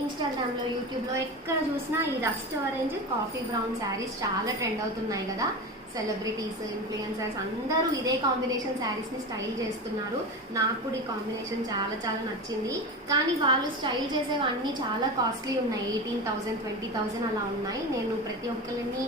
ఇన్స్టాగ్రామ్లో యూట్యూబ్లో ఎక్కడ చూసినా ఈ rust orange coffee brown saris చాలా ట్రెండ్ అవుతున్నాయి కదా. సెలబ్రిటీస్ ఇన్ఫ్లుయెన్సర్స్ అందరూ ఇదే కాంబినేషన్ శారీస్ని స్టైల్ చేస్తున్నారు. నాకు కూడా ఈ కాంబినేషన్ చాలా చాలా నచ్చింది. కానీ వాళ్ళు స్టైల్ చేసేవన్నీ చాలా కాస్ట్లీ ఉన్నాయి. ఎయిటీన్ థౌజండ్ ట్వంటీ థౌజండ్ అలా ఉన్నాయి. నేను ప్రతి ఒక్కరిని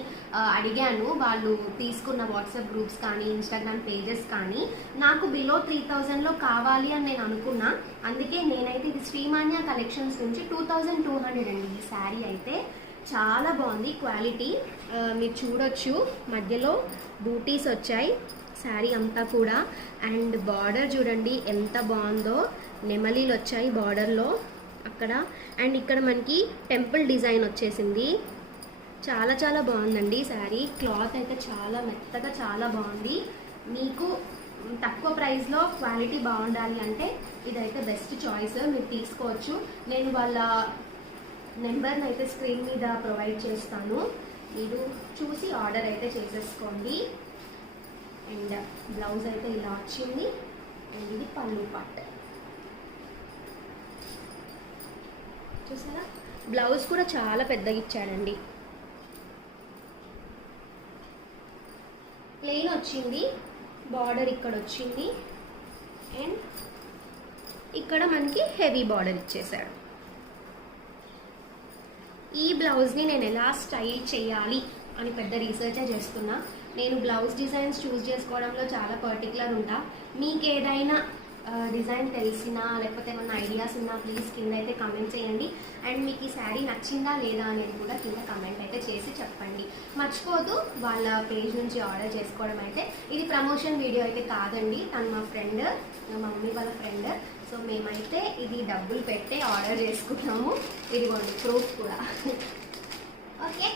అడిగాను. వాళ్ళు తీసుకున్న వాట్సాప్ గ్రూప్స్ కానీ ఇన్స్టాగ్రామ్ పేజెస్ కానీ నాకు బిలో త్రీ థౌజండ్లో కావాలి అని నేను అనుకున్నా. అందుకే నేనైతే ఇది శ్రీమాన్య కలెక్షన్స్ నుంచి టూ థౌజండ్ టూ హండ్రెడ్ అండి. ఈ శారీ అయితే చాలా బాగుంది క్వాలిటీ. మీరు చూడొచ్చు. మధ్యలో బూటీస్ వచ్చాయి. శారీ అంతా కూడా. అండ్ బార్డర్ చూడండి ఎంత బాగుందో. నెమలీలు వచ్చాయి బార్డర్లో. అక్కడ. అండ్ ఇక్కడ మనకి టెంపుల్ డిజైన్ వచ్చేసింది. చాలా చాలా బాగుందండి శారీ. క్లాత్ అయితే చాలా మెత్తగా చాలా బాగుంది. మీకు తక్కువ ప్రైస్లో క్వాలిటీ బాగుండాలి అంటే ఇదైతే బెస్ట్ చాయిస్. మీరు తీసుకోవచ్చు. నేను వాళ్ళ నెంబర్ని అయితే స్క్రీన్ మీద ప్రొవైడ్ చేస్తాను. మీరు చూసి ఆర్డర్ అయితే చేసేసుకోండి. అండ్ బ్లౌజ్ అయితే ఇలా వచ్చింది. అండ్ ఇది పళ్ళు పట్ చూసారా? బ్లౌజ్ కూడా చాలా పెద్దగా ఇచ్చాడండి. ప్లెయిన్ వచ్చింది. బార్డర్ ఇక్కడ వచ్చింది. అండ్ ఇక్కడ మనకి హెవీ బార్డర్ ఇచ్చేసాడు ఈ బ్లౌజ్ని నేను ఎలా స్టైల్ చేయాలి అని పెద్ద రీసెర్చే చేస్తున్నా. నేను బ్లౌజ్ డిజైన్స్ చూస్ చేసుకోవడంలో చాలా పర్టికులర్ ఉంటా. మీకు ఏదైనా డిజైన్ తెలిసినా లేకపోతే ఏమైనా ఐడియాస్ ఉన్నా ప్లీజ్ కింద అయితే కమెంట్ చేయండి. అండ్ మీకు ఈ శారీ నచ్చిందా లేదా అనేది కూడా కింద కమెంట్ అయితే చేసి చెప్పండి. మర్చిపోదు వాళ్ళ పేజ్ నుంచి ఆర్డర్ చేసుకోవడం అయితే. ఇది ప్రమోషన్ వీడియో అయితే కాదండి. తను మా ఫ్రెండ్ మా మమ్మీ వాళ్ళ ఫ్రెండ్ సో మేమైతే ఇది డబ్బులు పెట్టే ఆర్డర్ చేసుకున్నాము. ఇదిగోండి ప్రూఫ్ కూడా. ఓకే